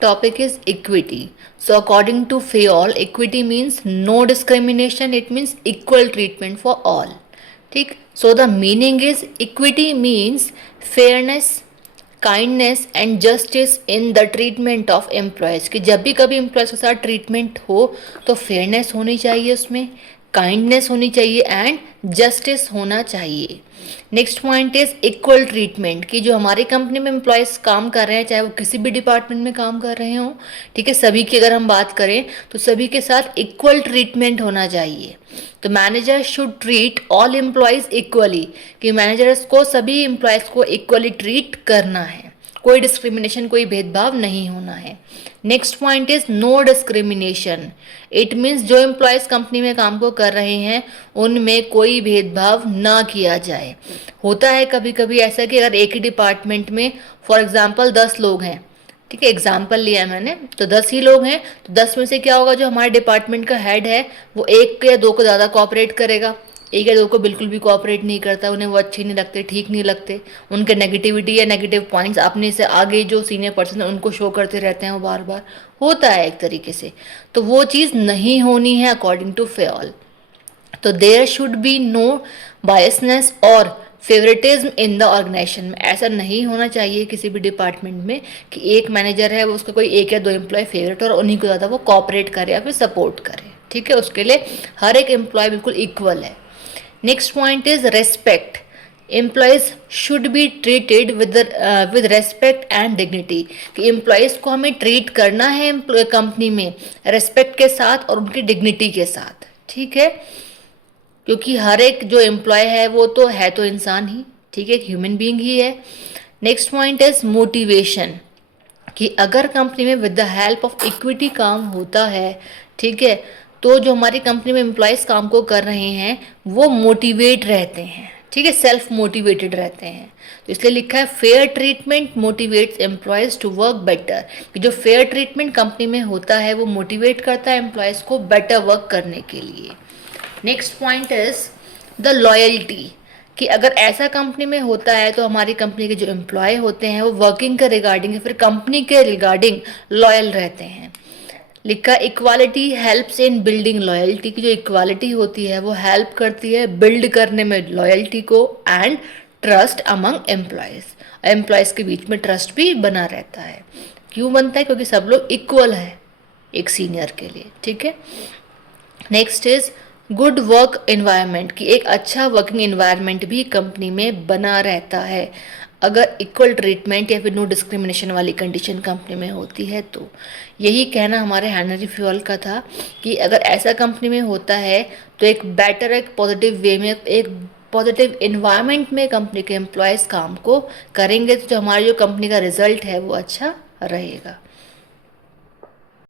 Topic is equity. So according to Fayol, equity means no discrimination. It means equal treatment for all. ठीक. So the meaning is equity means fairness, kindness and justice in the treatment of employees, कि जब भी कभी employees के साथ treatment हो तो fairness होनी चाहिए, उसमें काइंडनेस होनी चाहिए एंड जस्टिस होना चाहिए. Next point is equal treatment, कि जो हमारी कंपनी में एम्प्लॉयज़ काम कर रहे हैं, चाहे वो किसी भी डिपार्टमेंट में काम कर रहे हों, ठीक है, सभी की अगर हम बात करें तो सभी के साथ इक्वल ट्रीटमेंट होना चाहिए. तो manager should treat all employees equally, कि मैनेजर्स को सभी एम्प्लॉयज़ को इक्वली ट्रीट करना है, कोई डिस्क्रिमिनेशन, कोई भेदभाव नहीं होना है. Next point is no discrimination. It means जो एम्प्लॉयज़ कंपनी में काम को कर रहे हैं उनमें कोई भेदभाव ना किया जाए. होता है कभी कभी ऐसा कि अगर एक ही डिपार्टमेंट में फॉर एग्जांपल 10 लोग हैं, ठीक है, एग्जाम्पल लिया मैंने, तो 10 ही लोग हैं, तो 10 में से क्या होगा, जो हमारे डिपार्टमेंट का हेड है वो 1 या 2 को ज़्यादा कोऑपरेट करेगा, 1 या 2 को बिल्कुल भी कोऑपरेट नहीं करता, उन्हें वो अच्छे नहीं लगते, ठीक नहीं लगते, उनके नेगेटिविटी या नेगेटिव पॉइंट्स अपने से आगे जो सीनियर पर्सन है उनको शो करते रहते हैं वो बार बार. होता है एक तरीके से, तो वो चीज़ नहीं होनी है अकॉर्डिंग टू फेयल. तो there should be no biasness और फेवरेटिज्म इन द ऑर्गेनाइजेशन में. ऐसा नहीं होना चाहिए किसी भी डिपार्टमेंट में कि एक मैनेजर है वो उसका कोई 1 या 2 एम्प्लॉय फेवरेट और उन्हीं को ज़्यादा वो कोऑपरेट करे या फिर सपोर्ट करे. ठीक है, उसके लिए हर एक एम्प्लॉय बिल्कुल इक्वल है. Next point is respect. Employees should be treated with respect and dignity, कि एम्प्लॉयज़ को हमें ट्रीट करना है कंपनी में रेस्पेक्ट के साथ और उनकी डिग्निटी के साथ. ठीक है, क्योंकि हर एक जो एम्प्लॉय है वो तो इंसान ही, ठीक है, एक ह्यूमन बीइंग ही है. नेक्स्ट पॉइंट इज मोटिवेशन, कि अगर कंपनी में with the help of equity काम होता है, ठीक है, तो जो हमारी कंपनी में एम्प्लॉयज़ काम को कर रहे हैं वो मोटिवेट रहते हैं, ठीक है, सेल्फ मोटिवेटेड रहते हैं. तो इसलिए लिखा है fair treatment motivates employees to work better, कि जो फेयर ट्रीटमेंट कंपनी में होता है वो मोटिवेट करता है एम्प्लॉयज़ को बेटर वर्क करने के लिए. Next point is the loyalty, कि अगर ऐसा कंपनी में होता है तो हमारी कंपनी के जो एम्प्लॉय होते हैं वो वर्किंग के रिगार्डिंग या फिर कंपनी के रिगार्डिंग लॉयल रहते हैं. लिखा equality helps in building loyalty, की जो इक्वालिटी होती है वो हेल्प करती है बिल्ड करने में लॉयल्टी को एंड ट्रस्ट अमंग एम्प्लॉयज़ के बीच में ट्रस्ट भी बना रहता है. क्यों बनता है, क्योंकि सब लोग इक्वल है एक सीनियर के लिए. ठीक है, next is good work environment, कि एक अच्छा वर्किंग एनवायरनमेंट भी कंपनी में बना रहता है अगर इक्वल ट्रीटमेंट या फिर नो डिस्क्रिमिनेशन वाली कंडीशन कंपनी में होती है. तो यही कहना हमारे हेनरी फ्यूल का था कि अगर ऐसा कंपनी में होता है तो एक बेटर, एक पॉजिटिव वे में, एक पॉजिटिव इन्वायरमेंट में कंपनी के एम्प्लॉयज़ काम को करेंगे, तो जो हमारी जो कंपनी का रिजल्ट है वो अच्छा रहेगा.